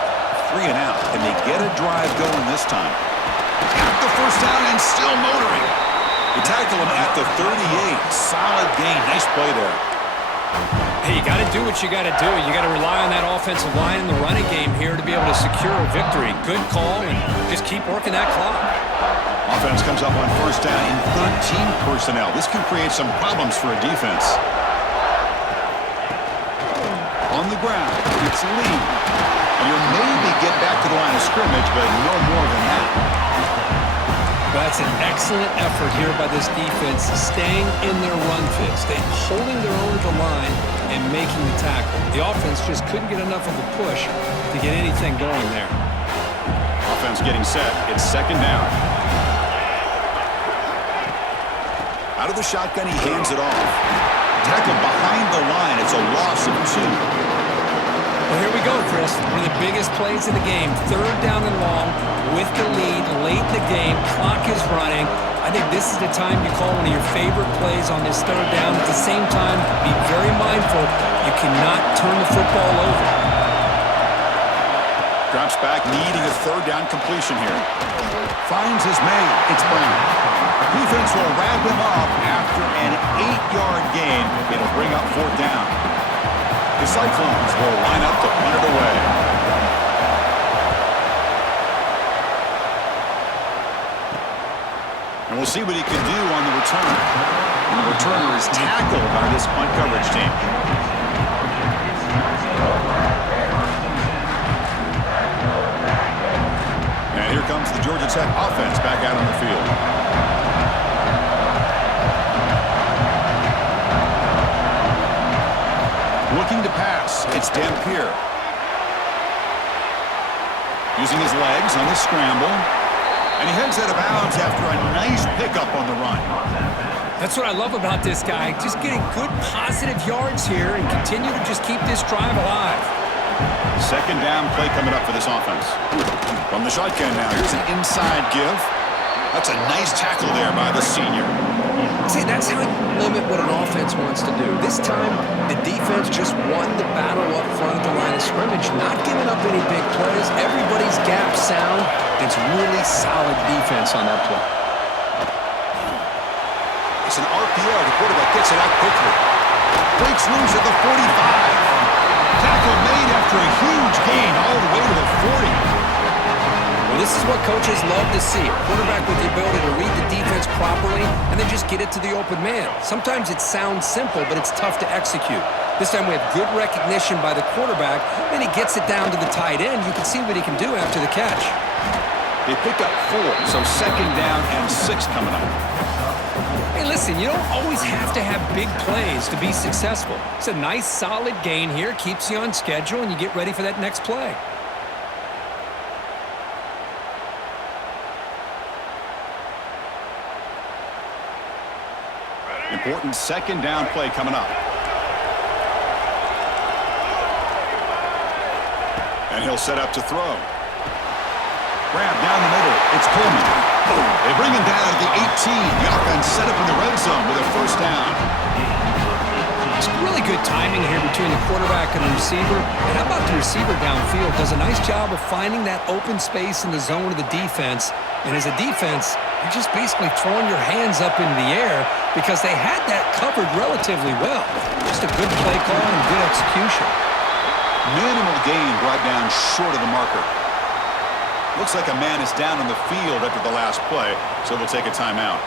3 and out. Can they get a drive going this time? Got the 1st down and still motoring. They tackle him at the 38. Solid gain. Nice play there. Hey, you got to do what you got to do. You got to rely on that offensive line in the running game here to be able to secure a victory. Good call, and just keep working that clock. Offense comes up on 1st down in 13 personnel. This can create some problems for a defense. On the ground, it's Lee. And you'll maybe get back to the line of scrimmage, but no more than that. That's an excellent effort here by this defense, staying in their run fits. They're holding their own at the line and making the tackle. The offense just couldn't get enough of a push to get anything going there. Offense getting set. It's 2nd down. Out of the shotgun, he hands it off. Tackle behind the line. It's a loss of 2. Well, here we go, Chris. One of the biggest plays of the game. 3rd down and long with the lead late in the game. Clock is running. I think this is the time you call one of your favorite plays on this 3rd down. At the same time, be very mindful. You cannot turn the football over. Drops back, needing a 3rd down completion here. Finds his man. It's Brown. Defense will wrap him up after an 8-yard gain. It'll bring up 4th down. The Cyclones will line up to punt it away. And we'll see what he can do on the return. And the returner is tackled by this punt coverage team. And here comes the Georgia Tech offense back out on the field. Looking to pass. It's Dampier. Using his legs on the scramble. And he heads out of bounds after a nice pickup on the run. That's what I love about this guy. Just getting good positive yards here and continue to just keep this drive alive. Second down play coming up for this offense. From the shotgun now, here's an inside give. That's a nice tackle there by the senior. See, that's how you limit what an offense wants to do. This time, the defense just won the battle up front at the line of scrimmage, not giving up any big plays. Everybody's gap sound. It's really solid defense on that play. It's an RPO. The quarterback gets it out quickly. Breaks loose at the 45. Tackle made after a huge gain all the way to the 40. Well, this is what coaches love to see. A quarterback with the ability to read the defense properly and then just get it to the open man. Sometimes it sounds simple, but it's tough to execute. This time we have good recognition by the quarterback, then he gets it down to the tight end. You can see what he can do after the catch. They picked up 4, so second down and 6 coming up. Hey, listen, you don't always have to have big plays to be successful. It's a nice, solid gain here, keeps you on schedule, and you get ready for that next play. Important second down play coming up. And he'll set up to throw. Grab down the middle. It's Coleman. They bring him down at the 18. The offense set up in the red zone with a first down. It's really good timing here between the quarterback and the receiver. And how about the receiver downfield? Does a nice job of finding that open space in the zone of the defense. And as a defense, you're just basically throwing your hands up into the air because they had that covered relatively well. Just a good play call and good execution. Minimal gain brought down short of the marker. Looks like a man is down on the field after the last play, so they'll take a timeout.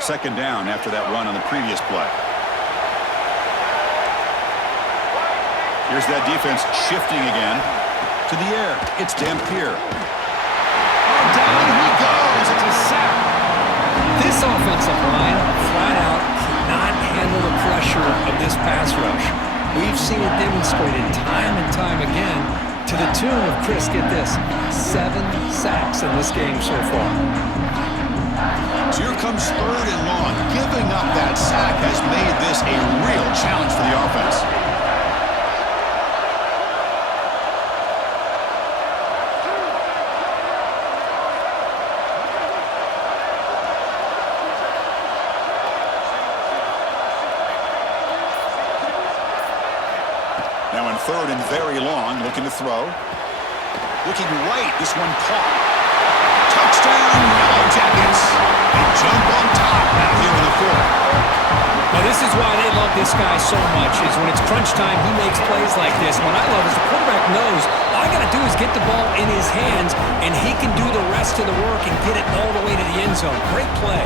Second down after that run on the previous play. Here's that defense shifting again. To the air, it's Dampier. Oh, down he goes. It's a sack. This offensive line, flat out, cannot handle the pressure of this pass rush. We've seen it demonstrated time and time again to the tune of, Chris, get this, 7 sacks in this game so far. So here comes third and long. Giving up that sack has made this a real challenge for the offense. Now in third and very long, looking to throw. Looking right, this one caught. Touchdown, Yellow Jackets. They jump on top now here in the fourth. Now this is why they love this guy so much, is when it's crunch time, he makes plays like this. What I love is the quarterback knows all I got to do is get the ball in his hands, and he can do the rest of the work and get it all the way to the end zone. Great play.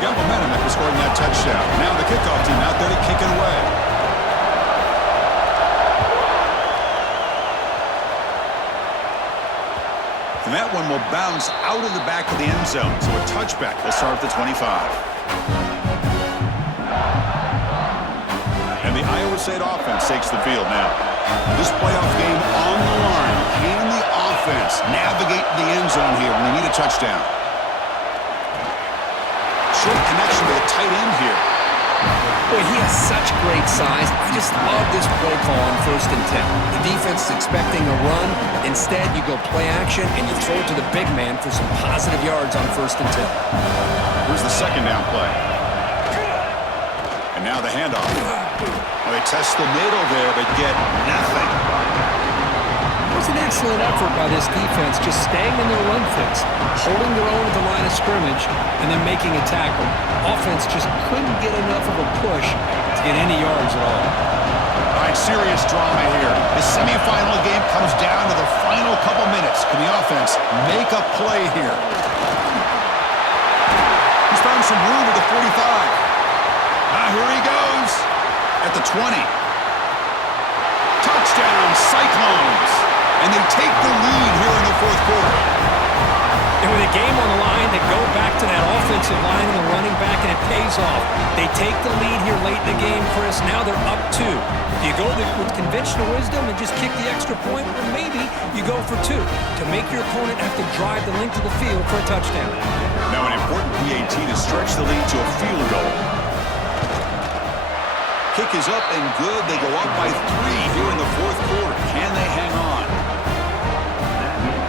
Got momentum after scoring that touchdown. Now the kickoff team out there to kick it away. And that one will bounce out of the back of the end zone. So a touchback will start at the 25. And the Iowa State offense takes the field now. This playoff game on the line. Can the offense navigate the end zone here when they need a touchdown? Short connection to the tight end here. Boy, he has such great size. I just love this play call on 1st and 10. The defense is expecting a run. Instead, you go play action, and you throw it to the big man for some positive yards on 1st and 10. Here's the second down play. And now the handoff. Well, they test the middle there, but get nothing. was an excellent effort by this defense, just staying in their run fix, holding their own at the line of scrimmage, and then making a tackle. Offense just couldn't get enough of a push to get any yards at all. All right, serious drama here. The semifinal game comes down to the final couple minutes. Can the offense make a play here? He's found some room at the 45. Here he goes at the 20. Touchdown, Cyclones. And they take the lead here in the fourth quarter. And with a game on the line, they go back to that offensive line and the running back, and it pays off. They take the lead here late in the game, Chris. Now they're up 2. Do you go with conventional wisdom and just kick the extra point? Or maybe you go for 2 to make your opponent have to drive the length of the field for a touchdown. Now an important PAT to stretch the lead to a field goal. Kick is up and good. They go up by 3 here in the fourth quarter. Can they hang on?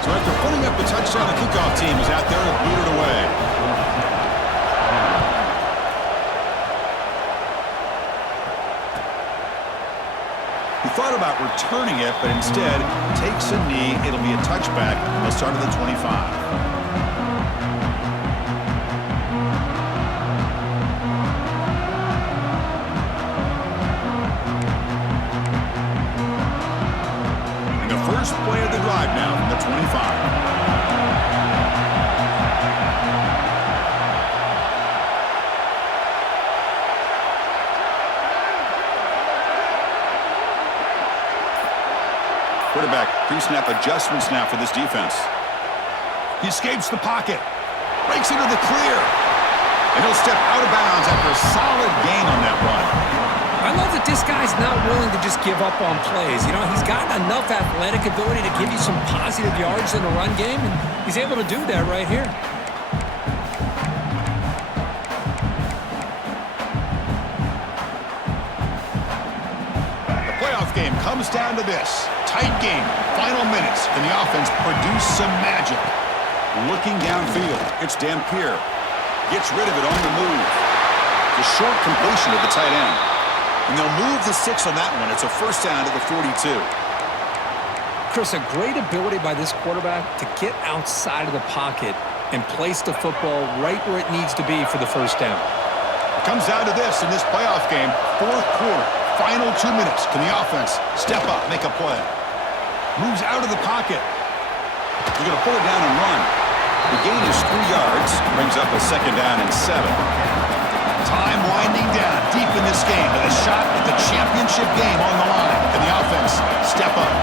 So after putting up the touchdown, the kickoff team is out there and blew it away. He thought about returning it, but instead takes a knee. It'll be a touchback. They'll start at the 25. First play of the drive now from the 25. Quarterback pre-snap adjustments now for this defense. He escapes the pocket, breaks into the clear, and he'll step out of bounds after a solid gain on that run. I love that this guy's not willing to just give up on plays. You know, he's got enough athletic ability to give you some positive yards in the run game, and he's able to do that right here. The playoff game comes down to this. Tight game, final minutes. Can the offense produce some magic? Looking downfield, it's Dampier. Gets rid of it on the move. The short completion of the tight end. And they'll move the 6 on that one. It's a first down to the 42. Chris, a great ability by this quarterback to get outside of the pocket and place the football right where it needs to be for the first down. It comes down to this in this playoff game. Fourth quarter, final 2 minutes. Can the offense step up, make a play? Moves out of the pocket. They're going to pull it down and run. The gain is 3 yards. Brings up a second down and 7. Time winding down deep in this game with a shot at the championship game on the line. Can the offense step up?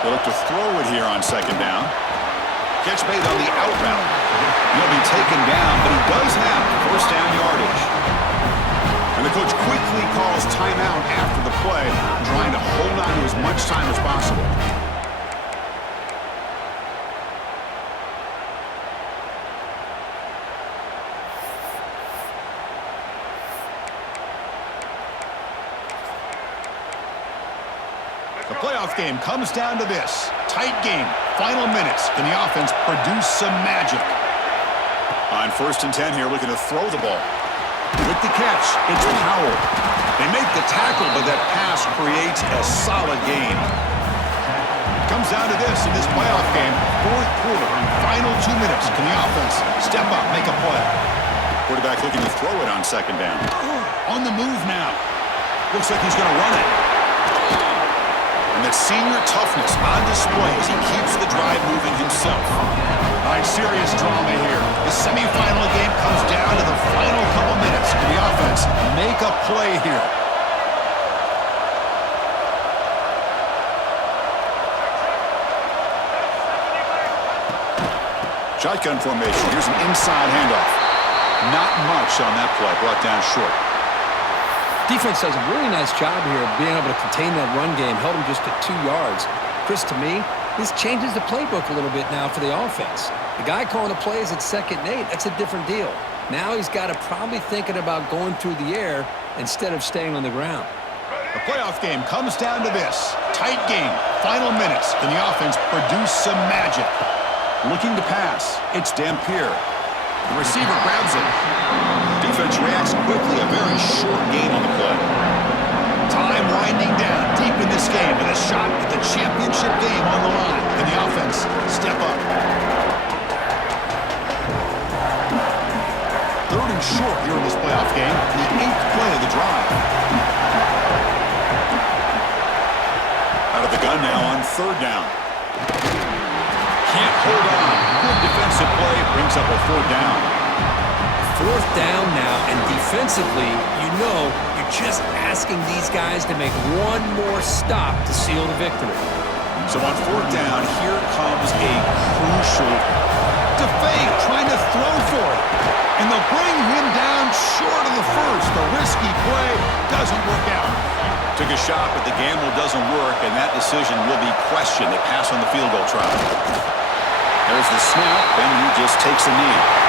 They'll look to throw it here on second down. Catch made on the out route. He'll be taken down, but he does have first down yardage. And the coach quickly calls timeout after the play, trying to hold on to as much time as possible. The playoff game comes down to this. Tight game, final minutes. Can the offense produce some magic? On first and 10 here, looking to throw the ball. With the catch, it's Powell. They make the tackle, but that pass creates a solid gain. Comes down to this in this playoff game. Fourth quarter, final 2 minutes. Can the offense step up, make a play? Quarterback looking to throw it on second down. On the move now. Looks like he's going to run it. And that senior toughness on display as he keeps the drive moving himself. All right, serious drama here. The semifinal game comes down to the final couple minutes. Can the offense make a play here? Shotgun formation. Here's an inside handoff. Not much on that play. Brought down short. Defense does a really nice job here of being able to contain that run game, held him just at 2 yards. Chris, to me, this changes the playbook a little bit now for the offense. The guy calling the plays at 2nd and 8, that's a different deal. Now he's got to probably thinking about going through the air instead of staying on the ground. The playoff game comes down to this. Tight game, final minutes. Can the offense produce some magic? Looking to pass, it's Dampier. The receiver grabs it. Defense reacts quickly. A very short gain on the play. Time winding down deep in this game with a shot at the championship. third down. Can't hold on. Good defensive play brings up a fourth down. Fourth down now, and defensively, you're just asking these guys to make one more stop to seal the victory. So on fourth down, here comes a crucial to fake, trying to throw for it. And they'll bring him down short of the first. The risky play doesn't work out. Took a shot, but the gamble doesn't work, and that decision will be questioned. They pass on the field goal try. There's the snap, and he just takes a knee.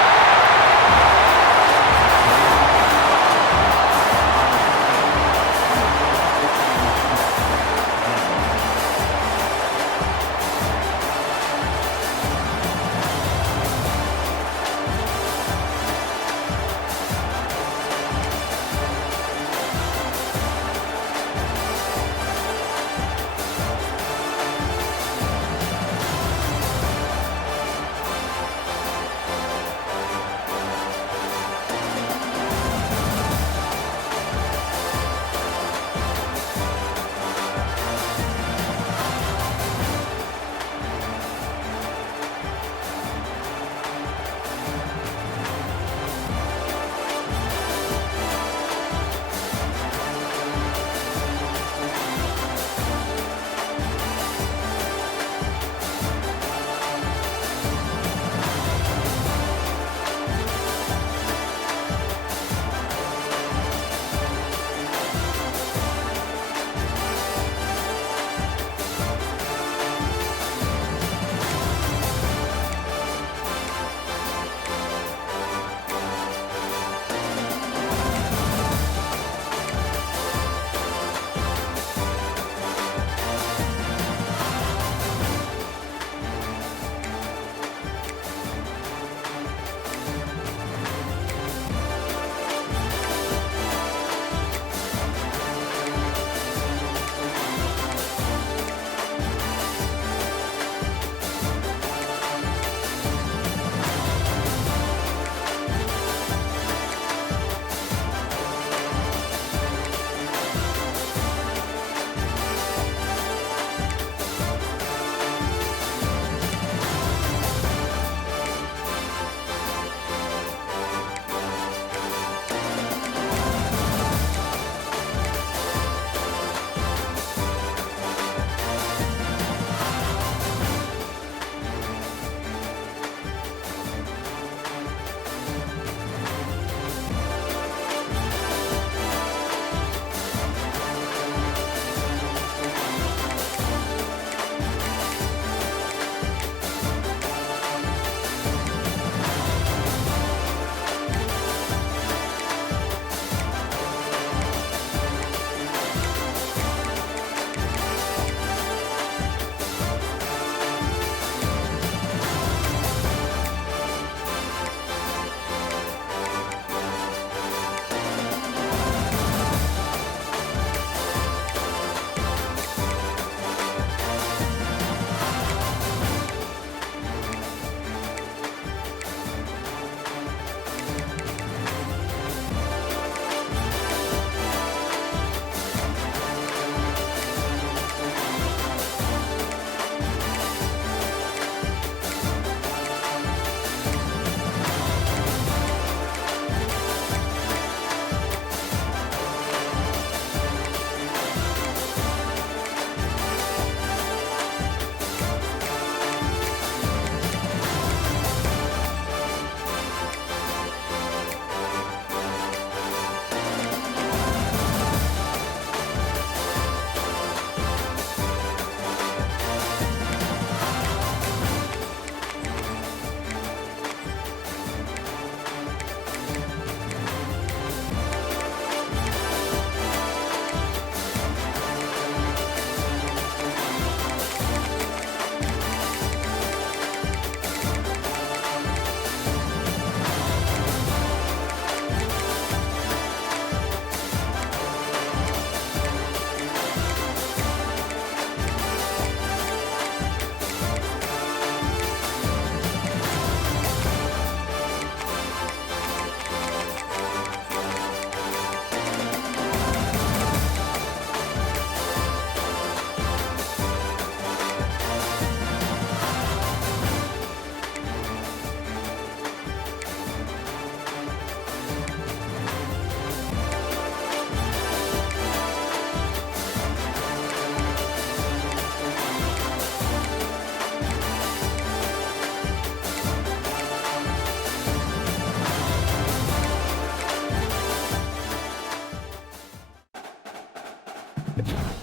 it.